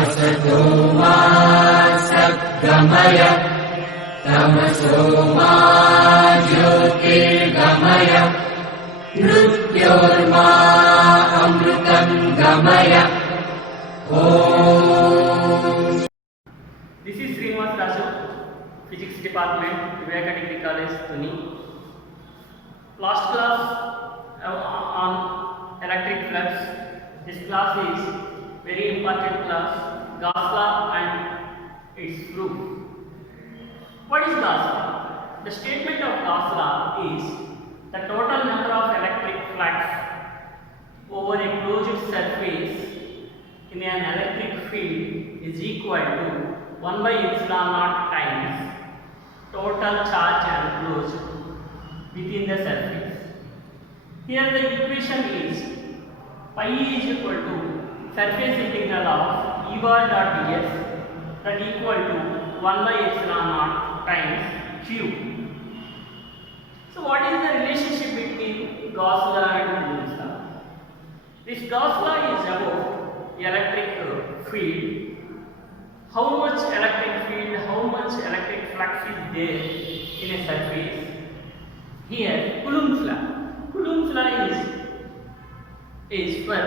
असतो मा सद्गमय तमसो मा ज्योतिर्गमय मृत्योर्मा अमृतं गमय ॐ। This is Srinivas Raju, Physics Department, VIVEKA Degree College, Tuni. Last class on electric flux. This class is very important class, Gauss law and its proof. What is Gauss law? The statement of Gauss law is the total number of electric flux over a closed surface in an electric field is equal to 1 by epsilon naught times total charge enclosed within the surface. Here the equation is pi is equal to surface integral of E bar dot ds that equal to 1 by epsilon naught times q. So what is the relationship between Gauss law and Coulomb's law? This Gauss law is about electric field. How much electric field, how much electric flux is there in a surface. Here Coulomb's law. Coulomb's law is for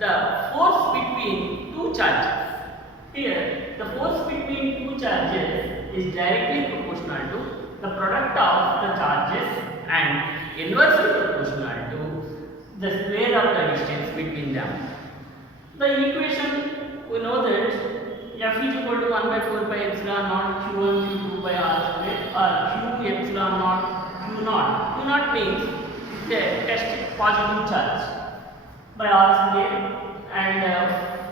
the force between two charges. Here the force between two charges is directly proportional to the product of the charges and inversely proportional to the square of the distance between them. The equation, we know that F is equal to 1 by 4 pi epsilon naught q1 q2 by r square or q epsilon naught q naught. Q naught means the test positive charge by r square, and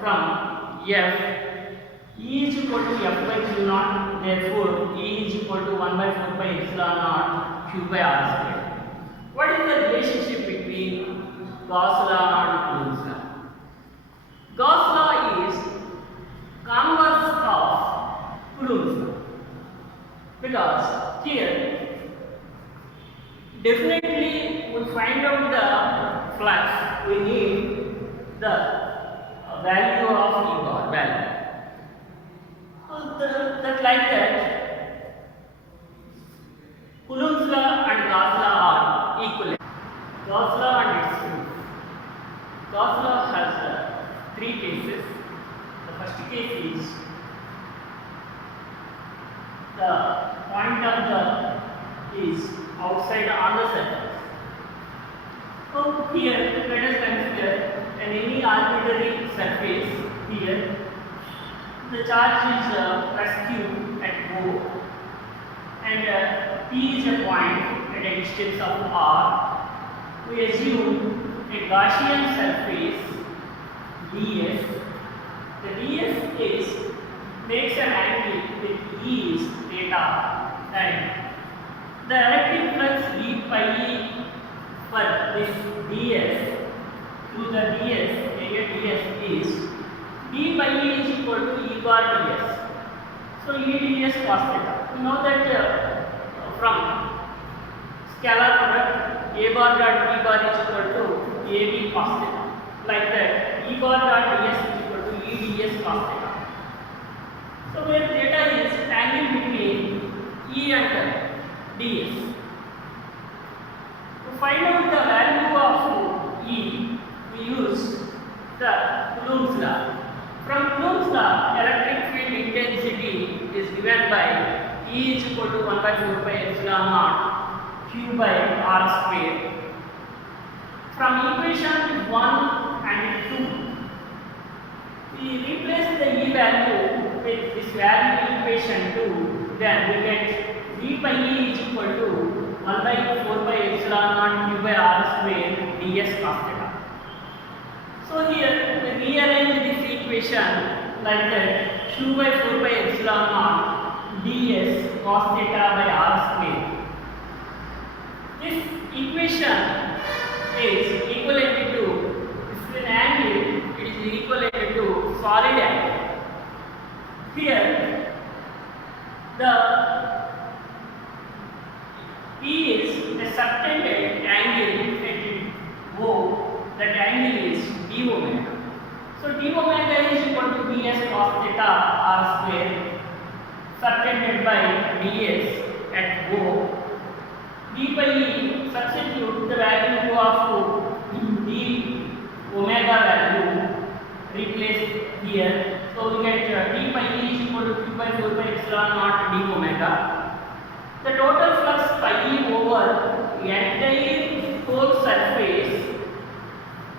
from F E is equal to F by q naught, therefore E is equal to 1 by 4 pi epsilon naught q by r square. What is the relationship between Gauss law and Coulomb's law? Gauss law is converse of Coulomb's law, because here definitely we find out the flux, we need the value of E bar value. That like that, Coulomb's law and Gauss law are equivalent. Gauss law and its proof. Gauss law has three cases. The first case is the point of the is outside on the surface. So here let us consider any arbitrary surface. Here the charge is plus q at O, and P is a point at a distance of r. We assume a Gaussian surface ds. The ds makes an angle with E is theta, and the electric flux d pi for this ds through the ds area ds is d by E is equal to E bar ds. So E ds cos theta. We know that from scalar product A bar dot B bar is equal to AB cos theta. Like that, E bar dot ds is equal to E ds cos theta. So where theta is angle between E and ds. To find out the value of E, we use the Coulomb's law. From Coulomb's law, electric field intensity is given by E is equal to 1 by 4 pi epsilon naught q by r square. From equation 1 and 2, we replace the E value with this value equation 2, then we get d pi E is equal to 1 by 4 pi epsilon naught q by r square ds cos theta. So here we rearrange this equation like that, q by 4 pi epsilon naught ds cos theta by r square. This equation is equivalent to, this is an angle, it is equivalent to solid angle. Here the P is a subtended angle at O, that d omega. So d omega is equal to ds cos theta r square subtended by ds at O. D by E, substitute the value of d omega value, replace here. So we get d by E is equal to q by 4 pi epsilon naught d omega. The total flux pi E over entire whole surface,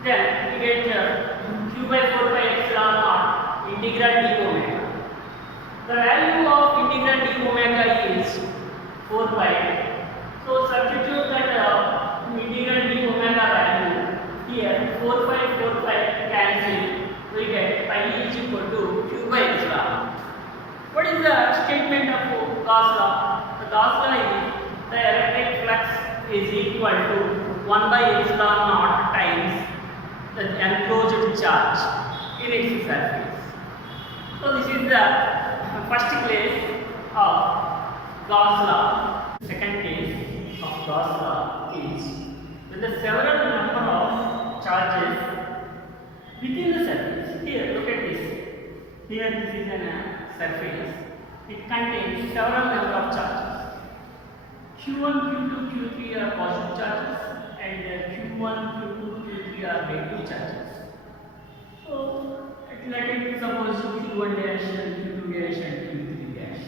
then we get q by 4 pi epsilon naught integral d omega. The value of integral d omega is 4 pi. So substitute that integral d omega value here. 4 pi cancel. We get pi is equal to q by epsilon. What is the statement of Gauss law? The Gauss law is the electric flux is equal to 1 by epsilon naught times the enclosed charge in its surface. So this is the first case of Gauss law. Second case of Gauss law is when the several number of charges within the surface. Here, look at this. Here, this is a surface. It contains several number of charges. Q1, Q2, Q3 are positive charges, and Q1, Q2, Q3 are negative charges. So, let it suppose Q1 dash and Q2 dash and Q3 dash.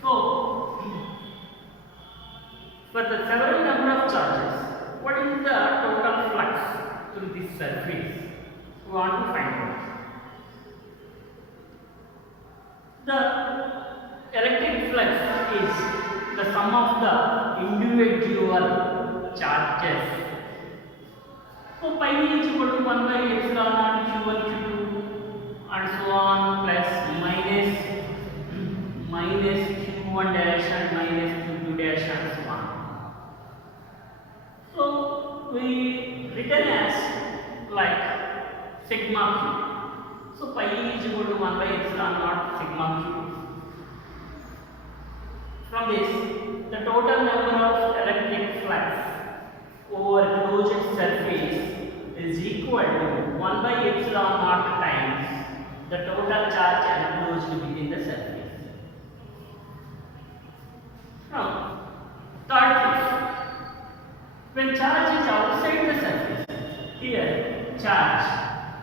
So, for the several number of charges, what is the total flux through this surface? We want to find out. The electric flux is the sum of the individual charges. So pi is equal to 1 by epsilon naught q1 q2 and so on plus minus q1 dash and minus q2 dash and so on. So we written as like sigma q. So pi is equal to 1 by epsilon naught sigma q. From this, the total number of electric flux over closed surface is equal to 1 by epsilon naught times the total charge enclosed within the surface. Now, third case, when charge is outside the surface, here charge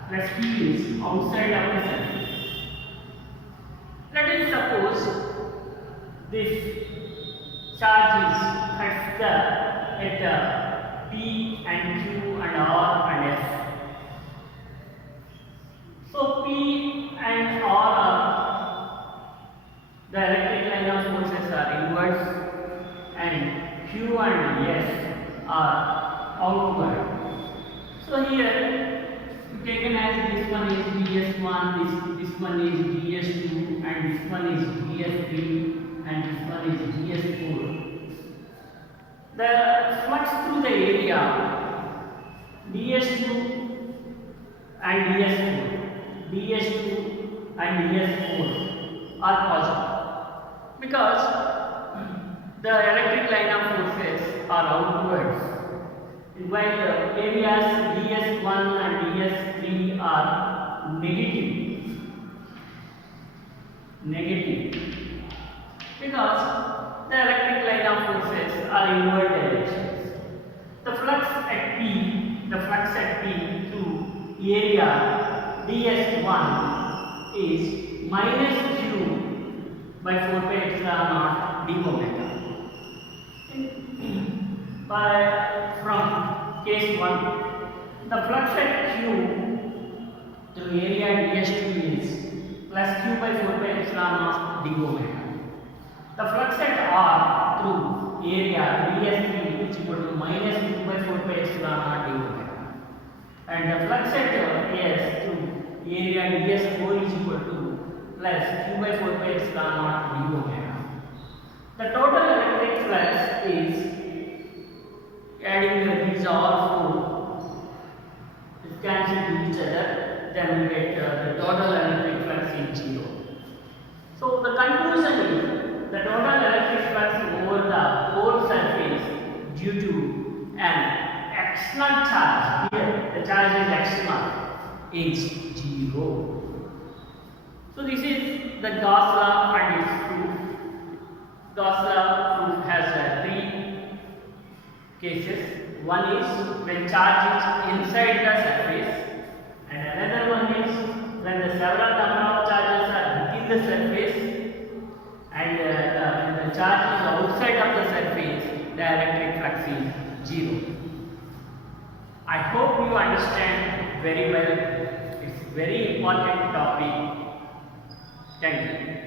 plus Q is outside of the surface. Let us suppose this charge is at P and Q and R and S. So P and R are the electric line of forces are inwards and Q and S are outward. So here taken as this one is DS1, this one is DS2 and this one is DS3 and this one is DS4. The flux through the area DS2 and DS4 and DS4 are positive because the electric line of forces are outwards, while the areas DS1 and DS3 are negative because the electric line of forces are inward directions. The flux at P through area DS1 is minus Q by 4 pi epsilon naught d omega. From case 1, the flux at Q through area DS2 is plus Q by 4 pi epsilon naught d omega. The flux at R through area DS3 is equal to minus Q by 4 pi epsilon naught d omega. And the flux at S through area DS4 is equal to plus Q by 4 pi epsilon naught d omega. The total electric flux is, adding these all four, it cancel to each other, then we get the total electric flux is 0. So the conclusion is the total electric flux over the whole surface due to an external charge, here the charge is external, is 0. So this is the Gauss law and its proof. Gauss law proof has 3 cases. One is when charge is inside the surface, and another one is when the several number of charges are within the surface, and when the charge is outside of the surface, the electric flux is 0. I hope you understand very well. It's very important topic. Thank you.